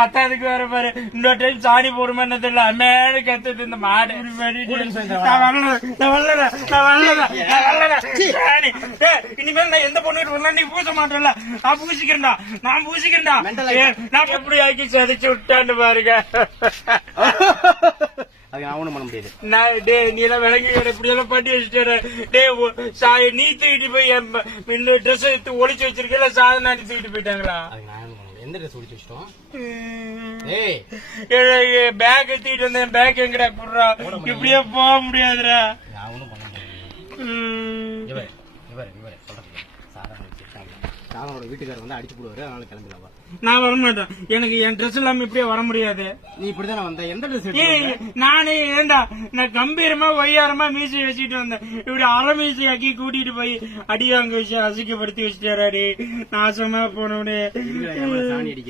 பத்தாவதுக்கு வேற பாரு இன்னொரு டைம் சாணி போடுமா என்ன தெரியல மேல கத்துட்டு இந்த மாடு இனிமேல் நான் எந்த பொண்ணு வரலாம் நீ பூச மாட்டேன்ல நான் பூசிக்கிறேன்டா நான் எப்படி ஆக்கி சதைச்சு விட்டான்னு பாருங்க. அவனும் பண்ண முடியாது. நீ எல்லாம் விளங்கி இப்படி எல்லாம் பண்ணி வச்சுட்டு நீ தூக்கிட்டு போய் இந்த ட்ரெஸ் எடுத்து ஒளிச்சு வச்சிருக்கல சாதனை தூக்கிட்டு போயிட்டாங்களா? எந்த ட்ரெஸ் ஒளிச்சு வச்சிட்டோம்? பேக் தூக்கிட்டு வந்தேன். பேக் எங்கடா குடுறா? இப்படியே போக முடியாதுடா. அவனும் பண்ண முடியாது. சாதனோட வீட்டுக்காரர் வந்து அடிச்சு போடுவாரு. அதனால கிளம்பிடவா? நான் வரமாட்டேன். எனக்கு என் ட்ரெஸ் இல்லாம இப்படியே வர முடியாது. நீ இப்படிதானே வந்த? எந்த ட்ரெஸ்? நானே ஏண்டா நான் கம்பீரமா ஒய்யாரமா மீசி வச்சுட்டு வந்தேன். இப்படி அரை மீசி ஆக்கி கூட்டிட்டு போய் அடி வாங்க வச்சு அசிக்கப்படுத்தி வச்சுட்டாரு. நாசமா போனவனே. சாணி அடிக்கிறேன்.